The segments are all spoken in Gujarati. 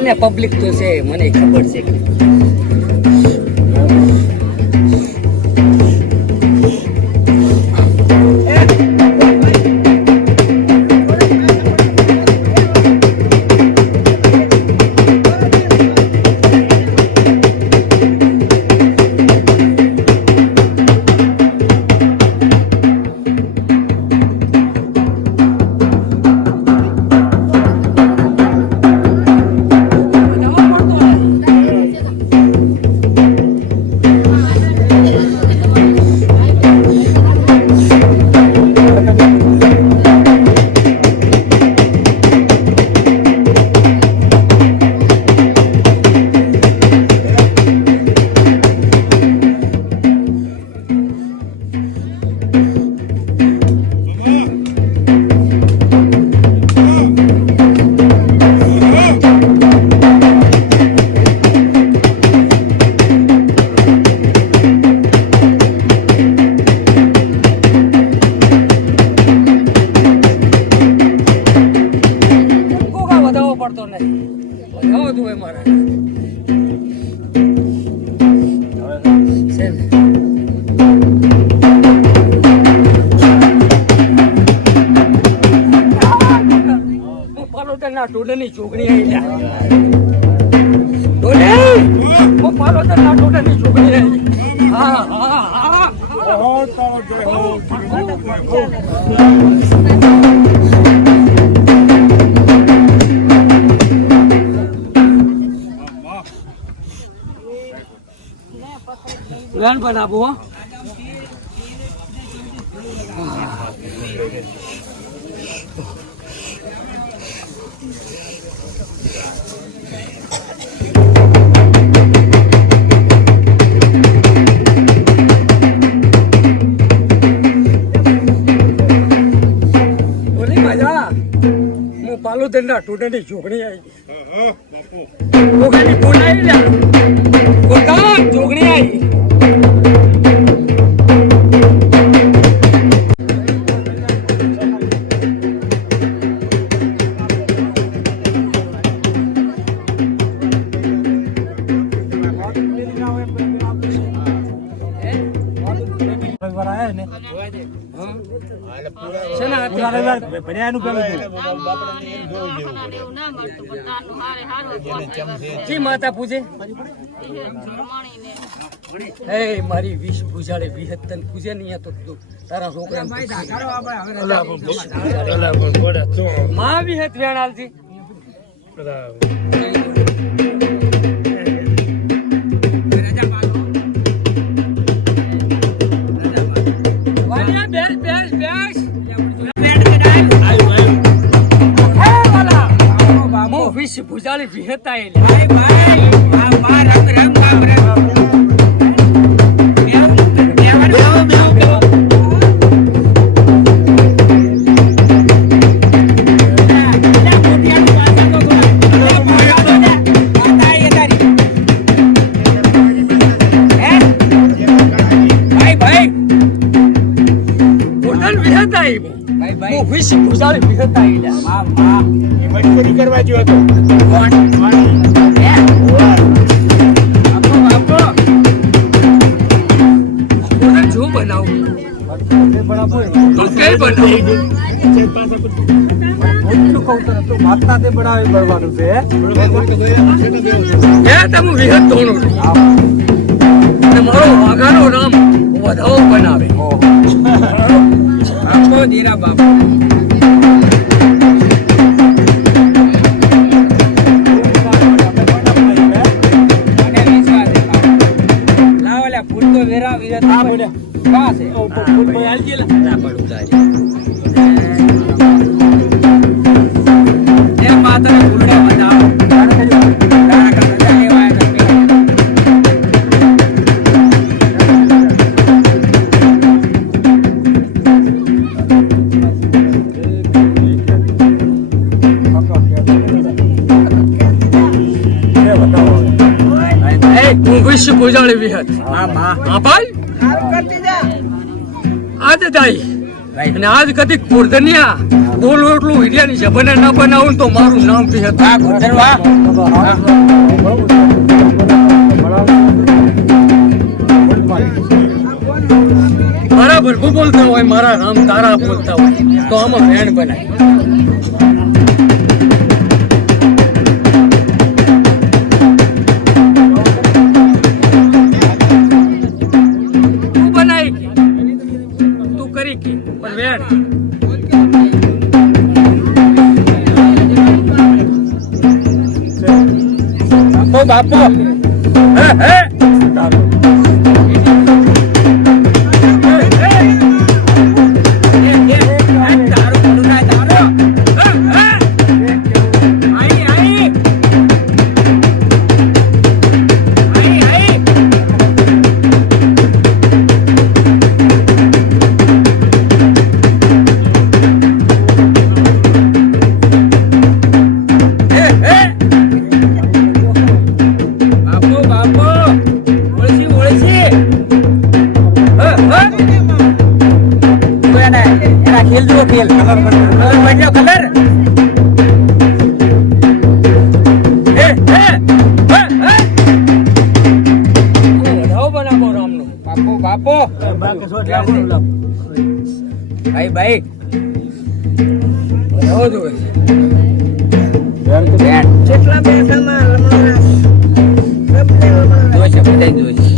ને પબ્લિક તો છે મને ખબર છે કે ટોડની છોકરી આવી ટોડની છોકરી આવી હા હા હા પણ આપો પાલોદરના ટોડની છોકરી આવી છોકરી આવી માતા પૂજે મારી વિષ પૂજાડે વિહતન પૂજે નહીં તો તારા છોકરા માં વિહત વેણાલજી વિષ ભુજાળી વિહતા વિષ ભુજાળી વિહતા કરવા જો હતો જો બનાવું માતા તે બનાવે બળવાનું છે તમે વિહત ધોણો મારો વાઘાનો નામ વધાવો બનાવે આપો જીરા બાપા વેરા વિરત આ બોલ્યા કા છે ફૂલ કોઈ આલ ગયેલા ના પણ ઉતારી એ માતાને ફૂલડા બતાવો તારા કરતા લેવાય કરતી વિશ્વ પૂજાળી વિહત હા ભાઈ કરતી જા આજે તાઈ અને આજ કદી કોરધનિયા બોલ એટલું હિડિયાની જબને ના બનાવું તો મારું નામ થી બરાબર હું બોલતા હોય મારા રામ તારા બોલતા હોય તો આમાં ભેણ બનાય બાપુ खेल दो खेल कलर बदलो कलर बापू बापू भाई भाई કેટલા પૈસામાં જોઈશે બધા જોઈશે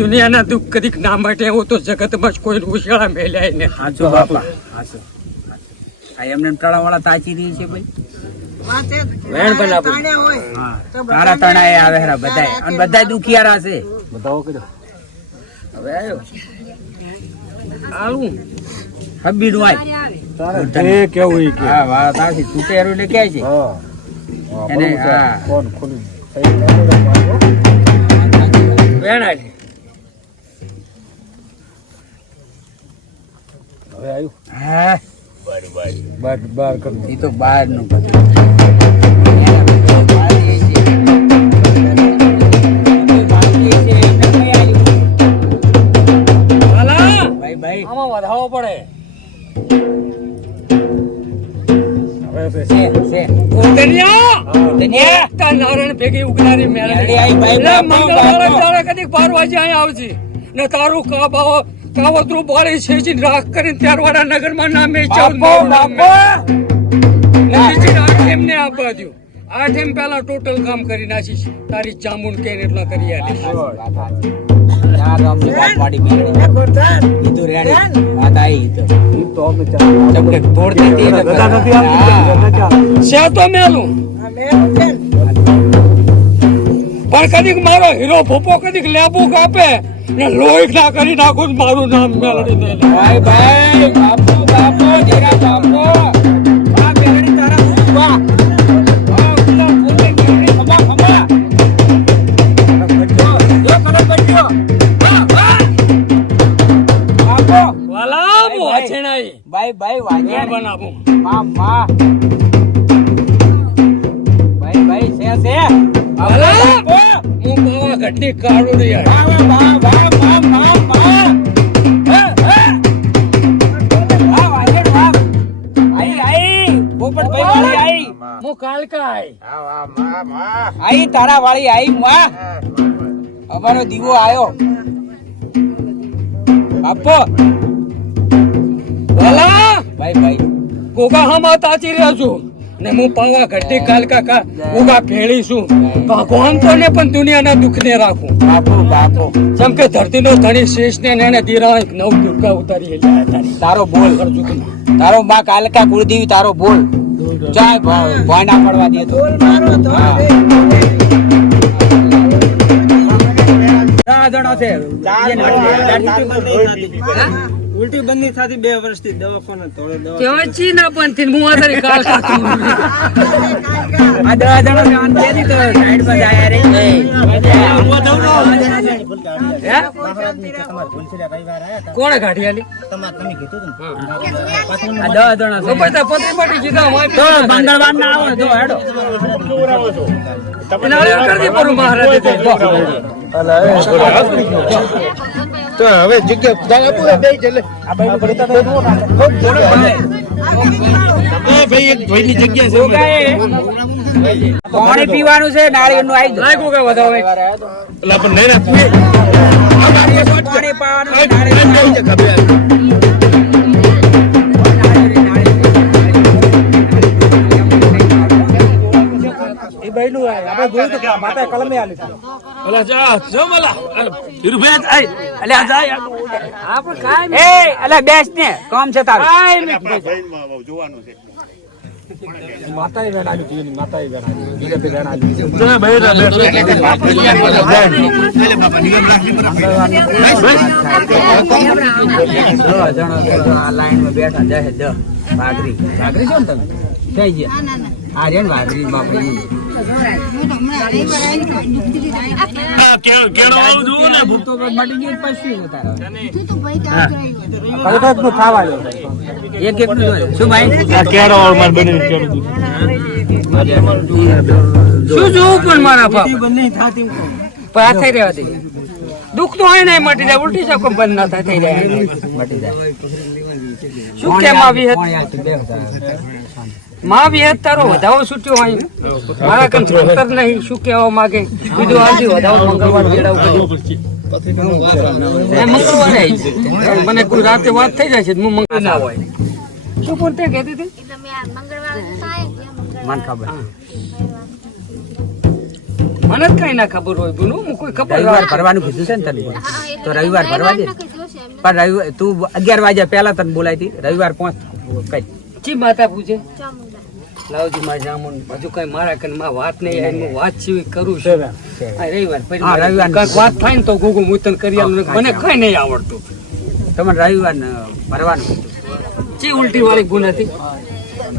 દુનિયાના દુઃખ કદીક ના માટે હું તો જગતમાં કોઈ ઉછાળા મેલ્યા ને હાચો બાપા હાચો આ એમને તળાવાળા તાચી રહી છે ભાઈ વેણ બનાવો હા તારા તણાએ આવે હરા બધાય અને બધાય દુખિયારા છે બતાવો કજો હવે આવ્યો આલું હબીડું આય તારે એ કેવું ઈ કે હા વાળા તાસી તૂટેરું ને કે છે હા એને હા કોણ ખોલી વેણ આય હવે આવ્યું હા બાર કર ઈ તો બાર નું ભાઈ આમાં વધાવો પડે હવે છે નારાયણ ભેગી ઉગનારી મેળવી આઈ ભાઈ મંગળવારે કદી 12 વાગે અહીંયા આવજે ને તારું કાવતરું બાળી છે રાખ કરીને ત્યારવાળા નગરમાં નામે એમને આપવા દઉં 8 એમ પહેલા ટોટલ કામ કરી નાખીશ તારી જામુન કે એટલા કરી આલીશ પણ કદીક મારો હીરો ભૂપો કદીક લેબુ કાપે ને લોહી ના કરી નાખું મારું નામ મેળવી દે ભાઈ ભાઈ બાપુ બાપુ જરા બાપુ આ બેરડી તારા વાહ આ ઉલા પૂરી બેરડી ખમા ખમા જો કલર બચ્યો વાહ વાહ બાપુ વાલા વેણાઈ ભાઈ વેણ વાગ્યા બનાવું માં ભાઈ છે અલા હું પાવા ઘટની કાળુડિયા હું કાલકા આઈ તારા વાળી આઈ માં અમારો દીવો આયો બાપો અલા ભાઈ ગોગા હમ તાચી રહ્યો છું ને હું પાવા ઘટની કાલકા ગોગા ભેળી છું ભગવાન તો ને પણ દુનિયાના દુઃખ ને રાખું બાપો જેમ કે ધરતીનો ધણી શેષ ને એને દીરા એક નવ દુર્ગા ઉતારી તારી તારો બોલ તારો બા કાલકા કુળદેવી તારો બોલ ચાય ભોય ના પડવા દે તો બોલ મારો તો જણો છે ઉલટી બંધ થતી 2 વર્ષથી દવાખાને થોડે દવા કેવાચી ના પણ થી હું આધારી કાલ કાતું આ 10 જણો છે આન કેદી તો સાઈડ પર જાય રે કોણે ગાડી આલી તમે કીધું આ 10 જણો તો બધા પત્રી પટી કીધા હોય તો મંગળવાર ના આવો જો હેડો એને અળિયો કરી દે પરું મહારાજ તો હવે જગ્યા આપો બે ચલે આ ભાઈ પડતા તો ખૂબ જગ્યા એ ભાઈ એક ભાઈની જગ્યા છે પાણી પીવાનું છે નાળિયેરનું આવી જાય લાગો કે વધાવે એટલે પણ નહીં ના પાણી પાવાનું નાળિયેરનું એ ભાઈ નું આપણે જોયું તો માતા કલમે આલી અલા જા જો મલા હીરુભાઈ આય અલ્યા જા આપણે કાઈ એ અલા બેસ ને કામ છે તારું જોવાનું છે માતાએ વેણ આલી દીની માતાએ વેણ આલી બીજે બે વેણ આલી જો ભાઈ રા બેસ આ લાઈન માં બેઠા જાય દ ભાગરી છો ને તમે થઈ ગયા આ રે ભાગરી બાપડી કેળો આવું જુઓ ને તો મટી ગઈ પછી ઉતારો કલકત નું ખાવા એક નું શું ભાઈ આ કેળો માર બની કેળો શું જોવું પણ મારા બાપ બંને થાતી પા થઈ રહ્યા હતી દુઃખ તો હોય નહીં મટી જાય ઉલટી શકો બંધ ના થાય થઈ જાય મટી જાય શું કેમ આવી હતી માં વિહત તારો વધાવો છૂટ્યો હોય મારા કન અંતર નહીં શું કહેવા માંગે બીજું આથી વધાવો મંગળવાર વેડાવ કર્યું મંગળવારે આવી મને કોઈ રાતે વાત થઈ જાય છે હું મંગળ ના હોય શું પણ તે કહેતી હતી મન ખબર મને જ કઈ ના ખબર હોય બોલું હું કોઈ ખબર રવિવાર ભરવાનું કીધું છે ને તને તો રવિવાર ભરવા દે પણ રવિવાર તું 11 વાગ્યા પહેલા તને બોલાઈ હતી રવિવાર 5 કઈ ચી માતા પૂછે લાવજી માં જામુન હજુ કઈ મારા કન માં વાત નહીં આવી હું વાત સિવાય કરું છું આ રવિવાર પછી કાંઈક વાત થાય ને તો ગુગુ મુતન કરી આલું મને કઈ નહીં આવડતું તમને રવિવાર ભરવાનું ચી ઉલટી વાળી ગુણ હતી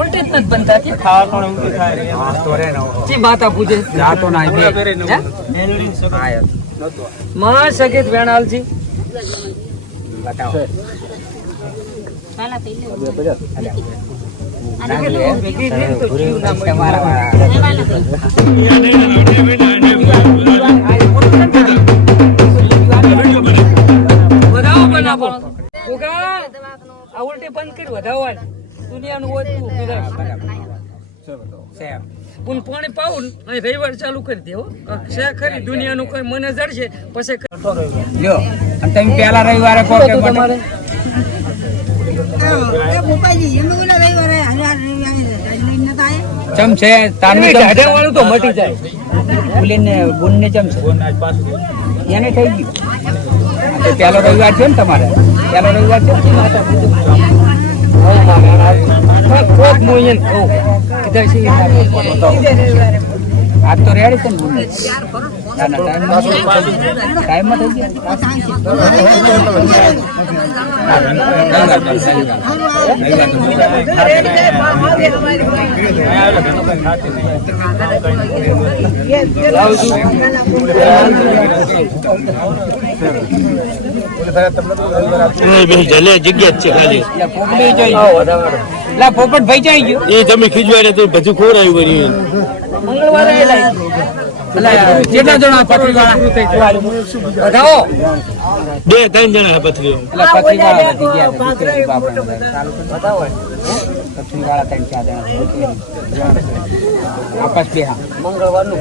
ઉલટી જ નથી બનતા ચી ખાવા પણ ઉલટી થાય હા તો રે ચી માતા પૂછે જાતો ના બે મેલડી માં સગીત વેણાલજી બતાવો વધાવો બનાવો આ ઉલટી બંધ કરી વધાવો દુનિયાનું હોય તું પણ પાણી પાવું અને રવિવાર ચાલુ કરી દેવો છે ખરી દુનિયાનું કોઈ મને જડશે પછી લ્યો અને તમે પહેલા રવિવારે કહો કે તમારે ચમ છે તારનું ચમ છે વાળું તો મટી જાય પુલીને ગુણને ચમ છે એને થઈ ગયું તો પહેલો રવિવાર છે ને તમારે પહેલો રવિવાર છે કોક મોયન કો કદાચ આજ તો રેડી છે ને ગુણને ટાઈમમાં થઈ ગયા ભાઈ જલે જગ્યા જ છે ખાલી પોપડી જોઈ લા પોપટ ભાઈ જાય ગયો એ તમે ખીજવાડે તો બધું ખોરાયું બની મંગળવારે એલા કેટલા જણા પથરી વાળા બતાવો 2-3 જણા પથરીઓ એટલે પથરી વાળા વધી ગયા બતાવો પથરી વાળા 3-4 જણા આપસ બે મંગળવારનું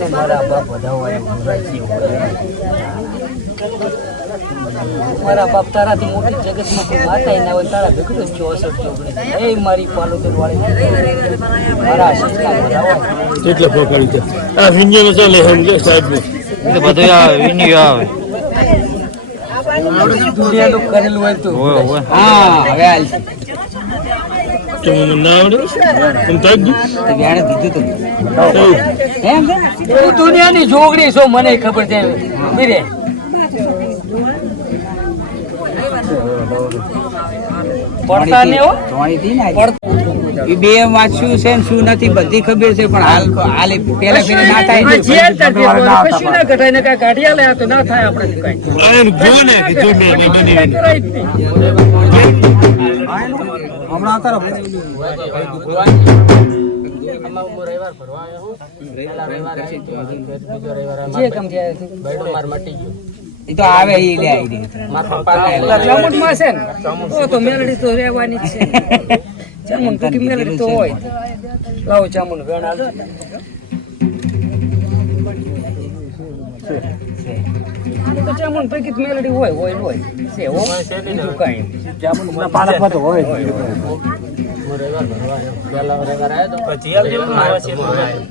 ને મારા બાપ વધાવવા મારા બાપ તારાથી મોટી જગતમાં કોઈ માતા ના હોય તારા ભેગું 64 એ મારી પાલોતર વાળી મારા આશીર્વાદ વધાવો એટલે પકડી છે આ વિન્યો ચાલે સમજે સાહેબ એટલે બધું આવે વિન્યો આવે દુનિયાનું કરેલું હોય તો હા હવે હાલ તો મને ના આવડે તમે તાક દીધું એમ તું દુનિયાની જોગણી છો મને ખબર છે બીરે પડતા ને હો એ બે વાત શું છે ને શું નથી બધી ખબર છે પણ હાલ પેલા ફેરી ના થાય કશું ના ઘટાય ને કઈ કાઢી આલે તો ના થાય આપણે કઈ એમ જો ને કે જો મે બની હમણાં કરો રવિવાર ભરવા આવ્યો હું પહેલા રવિવાર બીજો રવિવાર જે કમ થયા બેડો માર મટી ગયો એ તો આવે ઈ લે આવી માર પપ્પા ચામુંડ માં છે ને તો મેલડી તો રહેવાની જ છે ચામુંડ તો મેલડી તો હોય લાવો ચામુંડ વેણ તો ચામુંડ પૈકી મેલડી હોય છે હો બીજું કઈ ચામુંડ ના પાડક તો હોય રવિવાર ભરવા આવ્યો પહેલા રવિવાર આવ્યો તો પછી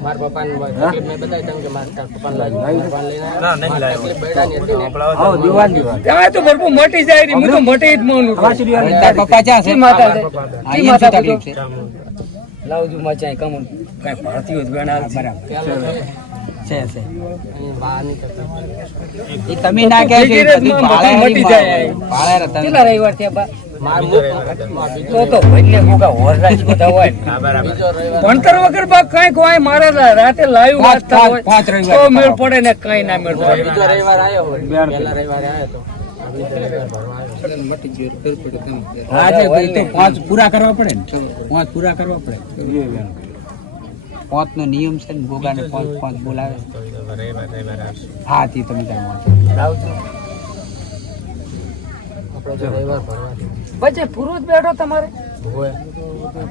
માર પપ્પાને મેં બતાવી દઉં કે મારા પપ્પાને લઈને ના નહીં લાવ્યો બેડાની હતી ને આવો દીવાન ત્યાં તો ભરપૂર મટી જાય રી હું તો મટી જ માનું તાર પપ્પા ક્યાં છે માતા અહીં શું તકલીફ છે લાવજો મચાય કમ કઈ ભારતીય જ બેણા બરાબર છે બહાર નીકળતા એ તમે ના કહે છે બધી ભાળે મટી જાય ભાળે રતા કેટલા રવિવાર થયા બા તો ભઈને ગોગા હોર રાજ બધા હોય ભણતર વગર બા કઈ કોઈ મારે રાતે લાઈવ વાંચતા હોય પાંચ રવિવાર તો મેળ પડે ને કઈ ના મેળ પડે બીજો રવિવાર આવ્યો હોય પહેલા રવિવાર આવ્યો તો આજે ભાઈ તો 5 પૂરા કરવા પડે ને 5 પૂરા કરવા પડે 5 નો નિયમ છે ને ગોગાને 5 બોલાવે હા તે તમે લાવજો રવિવાર ભરવા પછી પૂરો જ બેઠો તમારે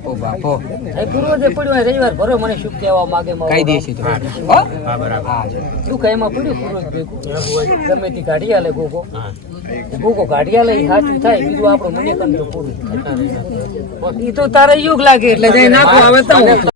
ઓ બાપો એ પૂરો જે પડ્યો રવિવાર ભરો મને શુભ કહેવા માંગે કઈ દે છે તો હો હા બરાબર હા શું કઈ માં પડ્યું પૂરો જ ભેગું ગમે તે કાઢી આલે ગોગો કાઢી આલે એ સાચું થાય બીજું આપણું મને કંટ્રોલ પૂરું એ તો તારે યુગ લાગે એટલે નાખો આવે તો